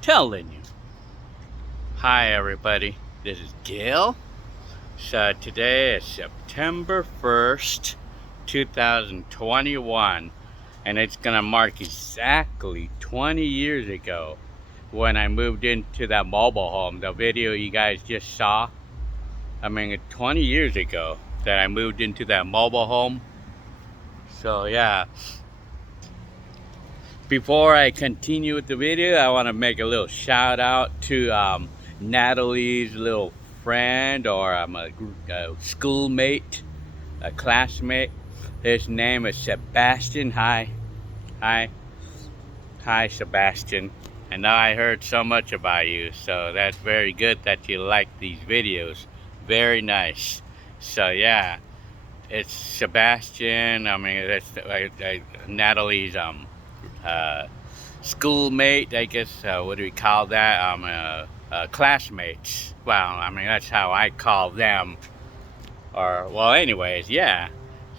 telling you. Hi everybody, this is Gil. So today is September 1st, 2021, and it's gonna mark exactly 20 years ago when I moved into that mobile home. The video you guys just saw, 20 years ago that I moved into that mobile home. So yeah, before I continue with the video, I want to make a little shout out to Natalie's little friend, or a schoolmate, a classmate. His name is Sébastien. Hi, hi, Sébastien. And now I heard so much about you, so that's very good that you like these videos. Very nice. So yeah, it's Sébastien. That's Natalie's schoolmate, I guess. What do we call that? Classmates. Well, that's how I call them. Or, well, anyways, yeah.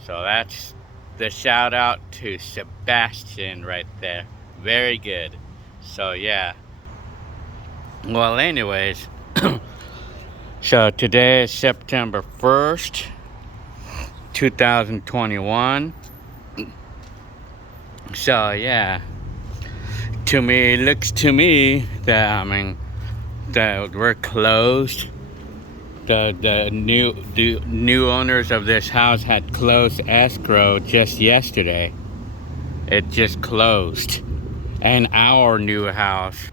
So that's the shout out to Sébastien right there. Very good. So, yeah. Well, anyways, so today is September 1st, 2021. So, yeah. To me, it looks to me that that we're closed. The new owners of this house had closed escrow just yesterday. It just closed, and our new house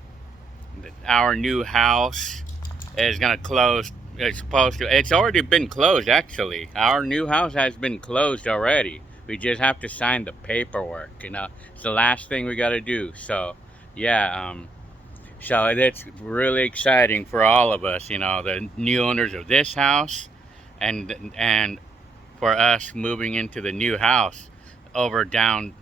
is gonna close. It's supposed to. It's already been closed actually. Our new house has been closed already. We just have to sign the paperwork. It's the last thing we got to do. So, yeah. So it's really exciting for all of us. The new owners of this house, and for us moving into the new house over down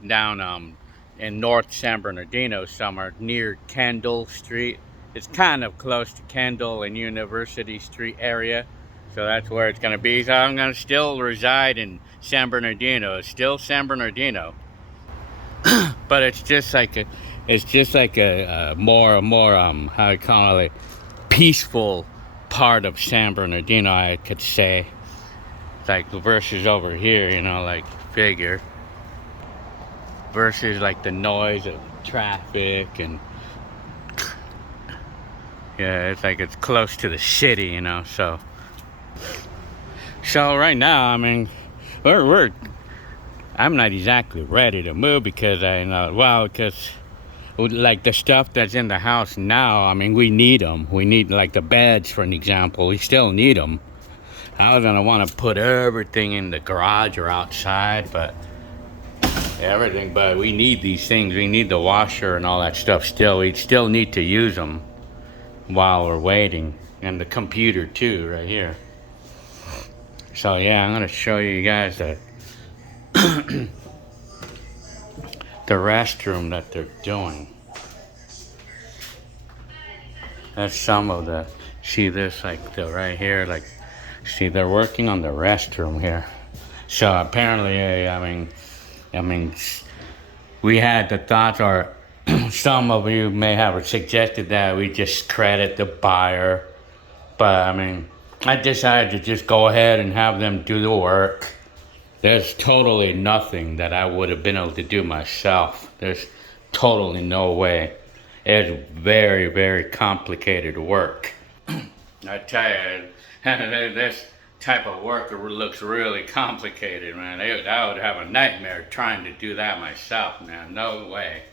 in North San Bernardino, somewhere near Kendall Street. It's kind of close to Kendall and University Street area, so that's where it's going to be. So I'm going to still reside in San Bernardino. It's still San Bernardino, but it's just like a more how I call it, peaceful part of San Bernardino, I could say. Like versus over here, like figure versus like the noise of traffic, and yeah, it's like it's close to the city, so right now, we're I'm not exactly ready to move because because like the stuff that's in the house now, we need them. We need, like, the beds, for an example. We still need them. I was gonna want to put everything in the garage or outside, but we need these things. We need the washer and all that stuff still. We still need to use them while we're waiting, and the computer too, right here. So yeah, I'm gonna show you guys the the restroom that they're doing. That's some of the, see this, like the right here, like, see, they're working on the restroom here. So apparently, we had the thoughts, or some of you may have suggested that we just credit the buyer, but I decided to just go ahead and have them do the work. There's totally nothing that I would have been able to do myself. There's totally no way. It's very, very complicated work. I tell you, this type of work looks really complicated, man. I would have a nightmare trying to do that myself, man. No way.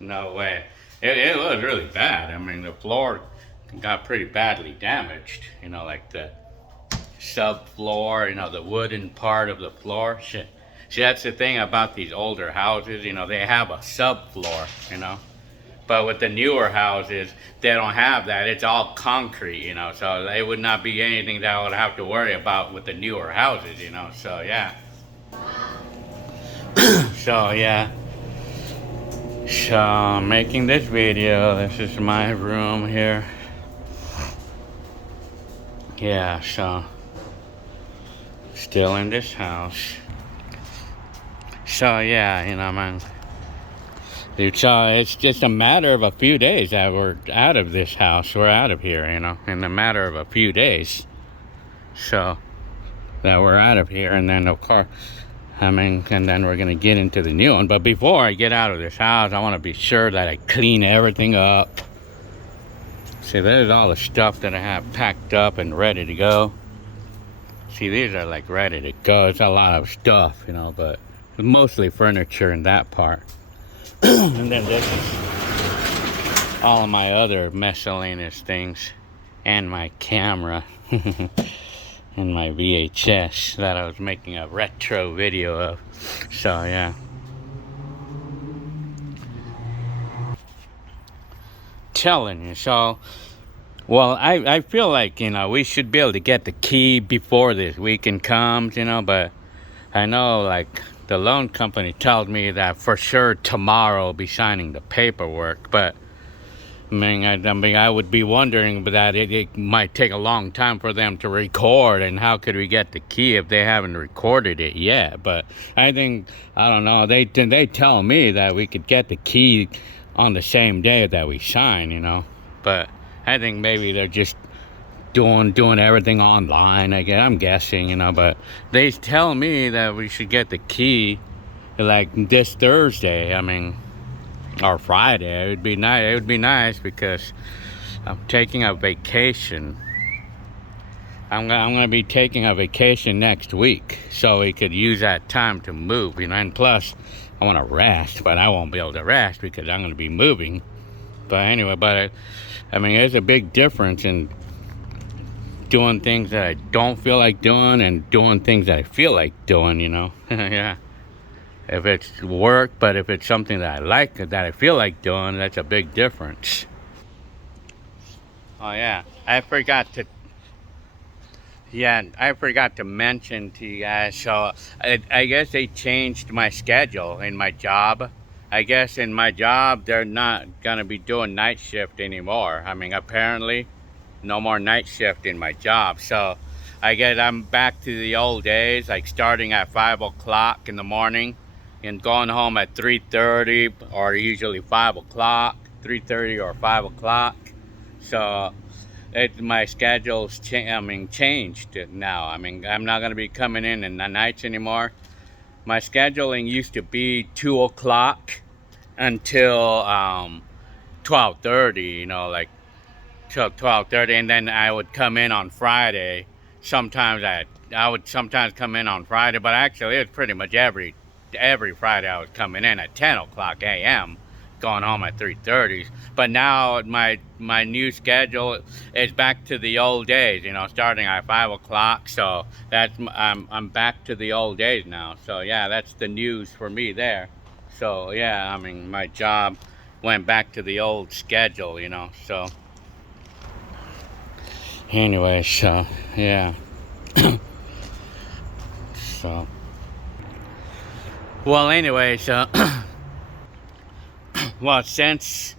No way. It was really bad. The floor got pretty badly damaged. Like the subfloor, the wooden part of the floor. Shit. See, that's the thing about these older houses, they have a subfloor, But with the newer houses, they don't have that. It's all concrete, so it would not be anything that I would have to worry about with the newer houses, so yeah. So yeah. So I'm making this video. This is my room here. Yeah, so still in this house. So yeah, So it's just a matter of a few days that we're out of this house. We're out of here, in a matter of a few days. So that we're out of here, and then of course, and then we're gonna get into the new one. But before I get out of this house, I want to be sure that I clean everything up. See, there's all the stuff that I have packed up and ready to go. See, these are like ready to go. It's a lot of stuff, but mostly furniture in that part. And then this is all of my other miscellaneous things, and my camera. And my VHS that I was making a retro video of. So yeah, telling you. So well, I feel like we should be able to get the key before this weekend comes, but I know like the loan company tells me that for sure tomorrow I'll be signing the paperwork. But I would be wondering that it might take a long time for them to record, and how could we get the key if they haven't recorded it yet? But I don't know, they tell me that we could get the key on the same day that we sign, but I think maybe they're just doing everything online, I'm guessing, but they tell me that we should get the key like this Thursday, or Friday. It would be nice because I'm taking a vacation. I'm gonna be taking a vacation next week, so we could use that time to move, and plus I want to rest, but I won't be able to rest because I'm gonna be moving. But anyway, there's a big difference in doing things that I don't feel like doing and doing things that I feel like doing, yeah. If it's work, but if it's something that I like, that I feel like doing, that's a big difference. Oh yeah, I forgot to mention to you guys. So I guess they changed my schedule in my job. I guess in my job, they're not gonna be doing night shift anymore. Apparently, no more night shift in my job. So I guess I'm back to the old days, like starting at 5 o'clock in the morning and going home at 3:30, or usually 5 o'clock, 3:30 or 5 o'clock. So my schedule's changed now. I'm not gonna be coming in the nights anymore. My scheduling used to be 2 o'clock until 12:30, like till 12:30, and then I would come in on Friday. Sometimes I would sometimes come in on Friday, but actually it was pretty much every Friday I was coming in at 10 o'clock a.m., going home at 3:30. But now my new schedule is back to the old days, starting at 5 o'clock. So I'm back to the old days now. So yeah, that's the news for me there. So yeah, my job went back to the old schedule, so anyway, so yeah. So well, anyway, so well, since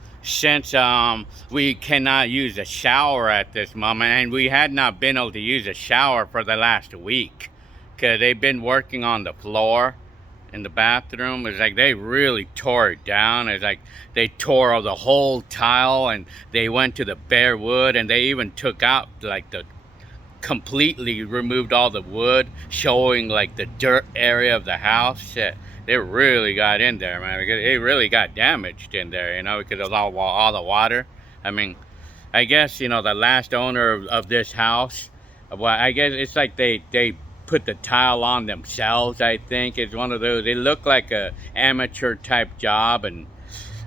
we cannot use a shower at this moment, and we had not been able to use a shower for the last week because they've been working on the floor in the bathroom. It's like they really tore it down. It's like they tore the whole tile, and they went to the bare wood, and they even took out like completely removed all the wood, showing like the dirt area of the house. They really got in there, man. It really got damaged in there, because of all the water. I guess, the last owner of this house, well, I guess it's like they put the tile on themselves, I think. It's one of those, it looked like a amateur type job, and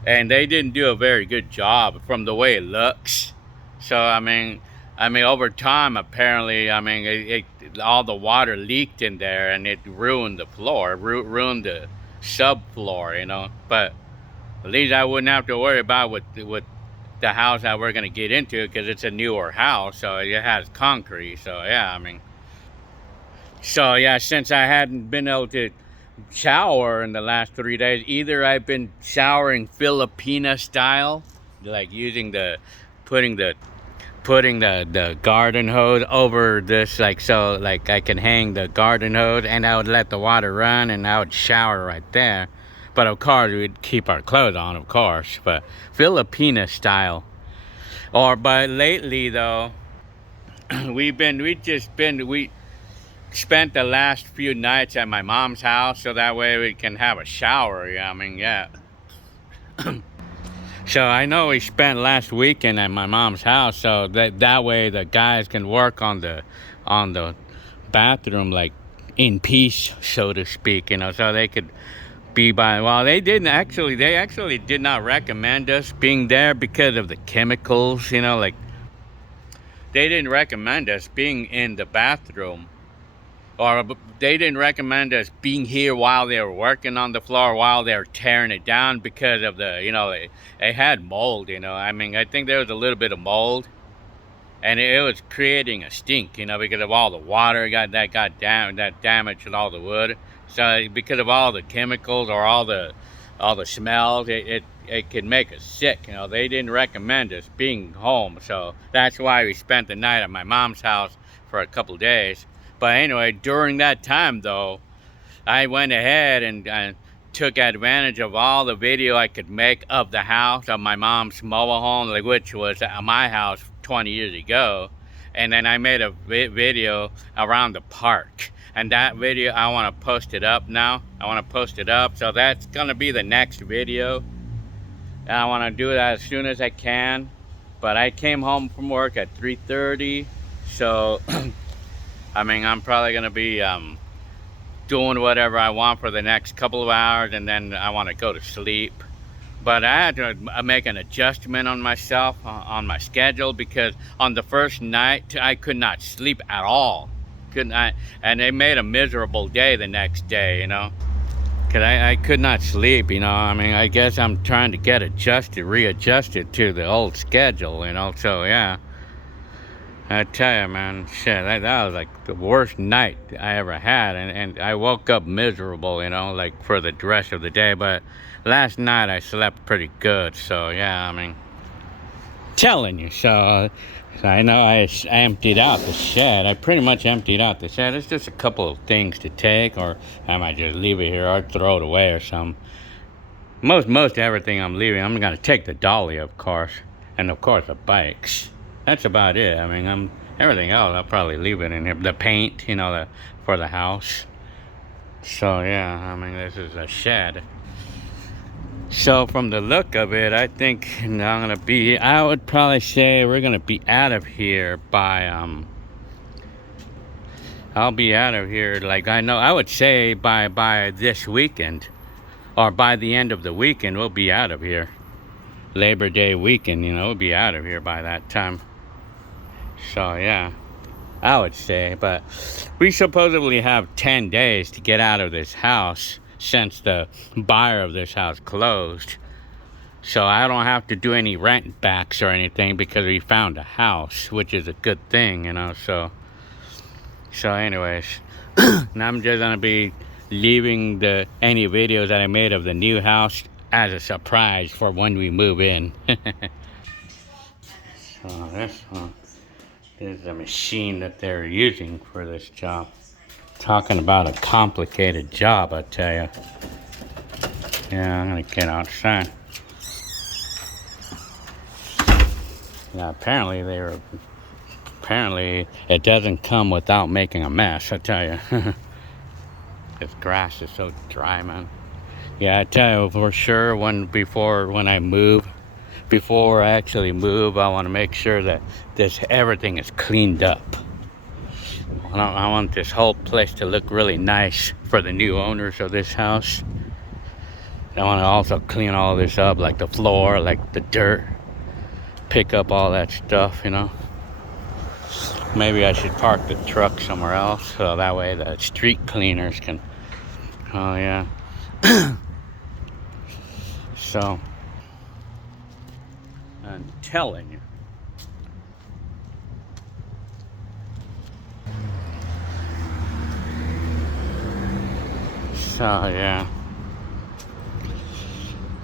they didn't do a very good job from the way it looks. So, over time, apparently, all the water leaked in there, and it ruined the floor, ruined the subfloor, But at least I wouldn't have to worry about with the house that we're gonna get into, because it's a newer house, so it has concrete. So yeah, so yeah, since I hadn't been able to shower in the last 3 days, either I've been showering Filipina style, like putting the garden hose over this, so I can hang the garden hose, and I would let the water run, and I would shower right there. But of course, we'd keep our clothes on, of course, but Filipina style. But lately though, we spent the last few nights at my mom's house, so that way we can have a shower. Yeah, I mean, yeah. So I know we spent last weekend at my mom's house, so that way the guys can work on the bathroom like in peace, so to speak. You know, so they could be by. Well, they actually did not recommend us being there because of the chemicals. You know, like they didn't recommend us being in the bathroom. Or they didn't recommend us being here while they were working on the floor, while they were tearing it down, because of the, you know, they had mold, you know. I mean, I think there was a little bit of mold, and it was creating a stink, you know, because of all the water that damaged all the wood. So because of all the chemicals or all the smells, it could make us sick, you know. They didn't recommend us being home, so that's why we spent the night at my mom's house for a couple days. But anyway, during that time though, I went ahead and took advantage of all the video I could make of the house, of my mom's mobile home, like, which was at my house 20 years ago. And then I made a video around the park. And that video, I want to post it up now. I want to post it up. So that's going to be the next video. And I want to do that as soon as I can. But I came home from work at 3:30. So, I mean, I'm probably going to be doing whatever I want for the next couple of hours, and then I want to go to sleep. But I had to make an adjustment on myself, on my schedule, because on the first night I could not sleep at all. And it made a miserable day the next day, you know, because I could not sleep, you know. I mean, I guess I'm trying to get readjusted to the old schedule, you know. So yeah, I tell you, man, shit, that was like the worst night I ever had, and I woke up miserable, you know, like for the rest of the day. But last night I slept pretty good, so yeah, I mean, telling you. So I know I emptied out the shed. I pretty much emptied out the shed. It's just a couple of things to take, or I might just leave it here or throw it away or something. Most everything I'm leaving. I'm gonna take the dolly, of course, and of course the bikes. That's about it. I mean, everything else I'll probably leave it in here. The paint, you know, for the house. So yeah, I mean, this is a shed. So from the look of it, I think I would probably say we're gonna be out of here by I'll be out of here, like, I would say by this weekend, or by the end of the weekend we'll be out of here. Labor Day weekend, you know, we'll be out of here by that time. So yeah, I would say. But we supposedly have 10 days to get out of this house, since the buyer of this house closed. So I don't have to do any rent backs or anything, because we found a house, which is a good thing, you know. So anyways, now I'm just gonna be leaving any videos that I made of the new house as a surprise for when we move in. So this one is a machine that they're using for this job. Talking about a complicated job, I tell you. Yeah, I'm gonna get outside. Yeah, apparently it doesn't come without making a mess, I tell you. This grass is so dry, man. Yeah, I tell you for sure, before I actually move, I want to make sure that everything is cleaned up. I want this whole place to look really nice for the new owners of this house. I want to also clean all this up, like the floor, like the dirt, pick up all that stuff, you know. Maybe I should park the truck somewhere else, so that way the street cleaners can. Oh yeah. So I'm telling you. So yeah.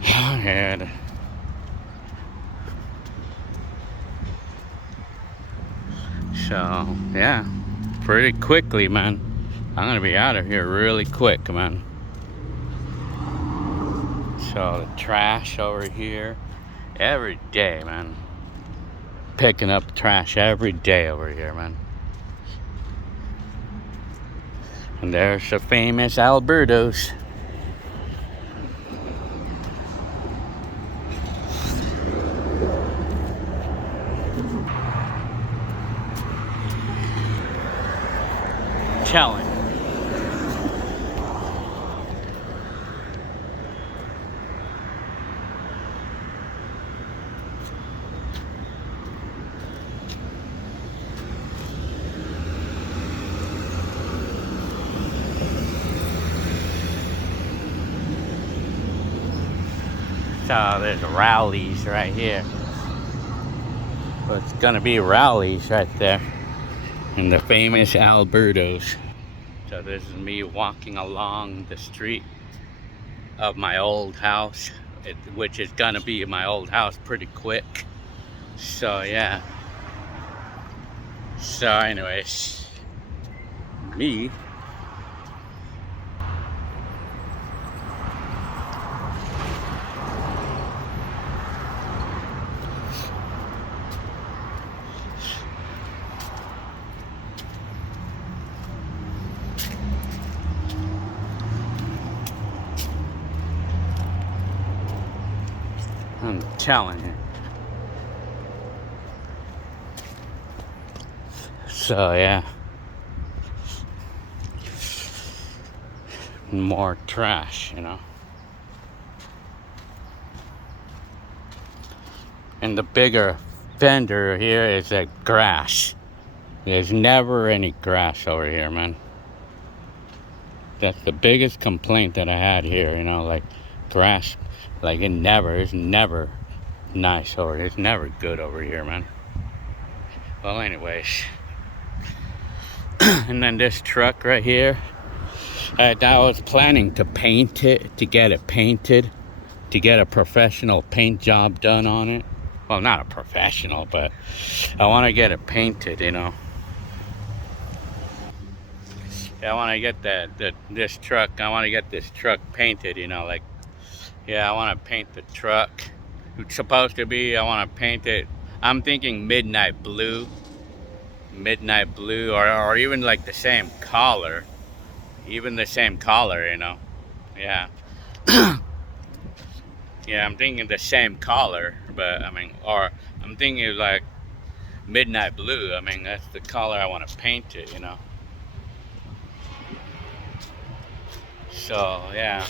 And so yeah, pretty quickly, man. I'm gonna be out of here really quick, man. So the trash over here, every day, man. Picking up trash every day over here, man. And there's the famous Albertos. Telling. So there's rallies right here. So it's gonna be rallies right there. And the famous Albertos. So this is me walking along the street of my old house, which is gonna be my old house pretty quick. So yeah. So anyways, me. I'm telling you. So yeah. More trash, you know. And the bigger fender here is that grass. There's never any grass over here, man. That's the biggest complaint that I had here, you know, like grass. Like it's never nice over here. It's never good over here, man. Well, anyways. And then this truck right here, I was planning to paint it, to get it painted, to get a professional paint job done on it. Well, not a professional, but I want to get it painted, you know. Yeah, I want to get this truck. I want to get this truck painted, you know, like, yeah, I want to paint the truck. It's supposed to be, I want to paint it, I'm thinking midnight blue, or even like the same color, you know. Yeah. Yeah, I'm thinking the same color, but I mean, or I'm thinking like midnight blue. I mean, that's the color I want to paint it, you know. So yeah.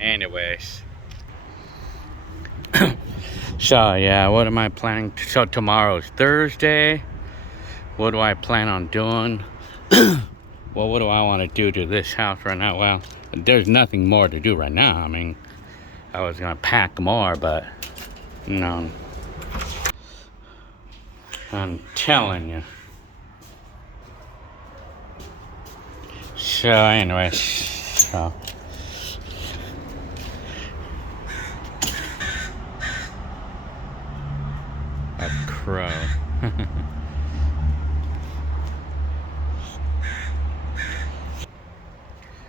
Anyways. So yeah, what am I planning? So tomorrow's Thursday. What do I plan on doing? Well, what do I want to do to this house right now? Well, there's nothing more to do right now. I mean, I was gonna pack more, but you know, I'm telling you. So anyways, so a crow.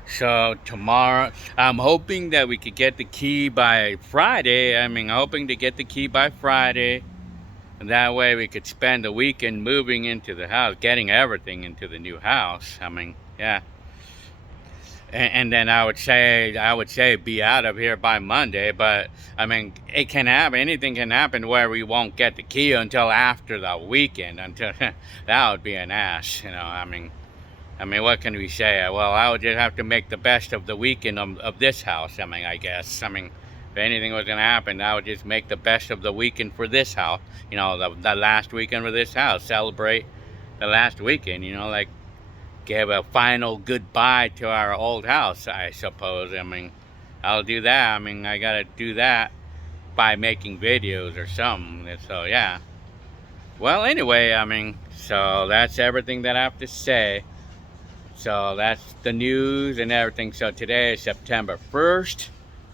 So tomorrow, I'm hoping that we could get the key by Friday. I mean, hoping to get the key by Friday. And that way we could spend the weekend moving into the house, getting everything into the new house. I mean, yeah. And then I would say be out of here by Monday, but I mean, it can happen, anything can happen where we won't get the key until after the weekend, until that would be an ass, you know. I mean, what can we say? Well, I would just have to make the best of the weekend of this house. I mean, I guess. I mean, if anything was going to happen, I would just make the best of the weekend for this house. You know, the last weekend for this house. Celebrate the last weekend, you know, like give a final goodbye to our old house, I suppose. I mean, I'll do that. I mean, I got to do that by making videos or something. So, yeah. Well, anyway, I mean, so that's everything that I have to say. So that's the news and everything. So today is September 1st,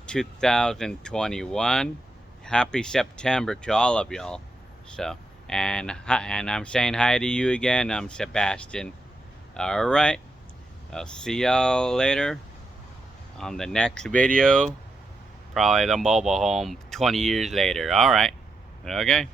2021. Happy September to all of y'all. So, and I'm saying hi to you again. I'm Sébastien. All right. I'll see y'all later on the next video. Probably the mobile home 20 years later. All right. Okay.